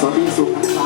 só tem.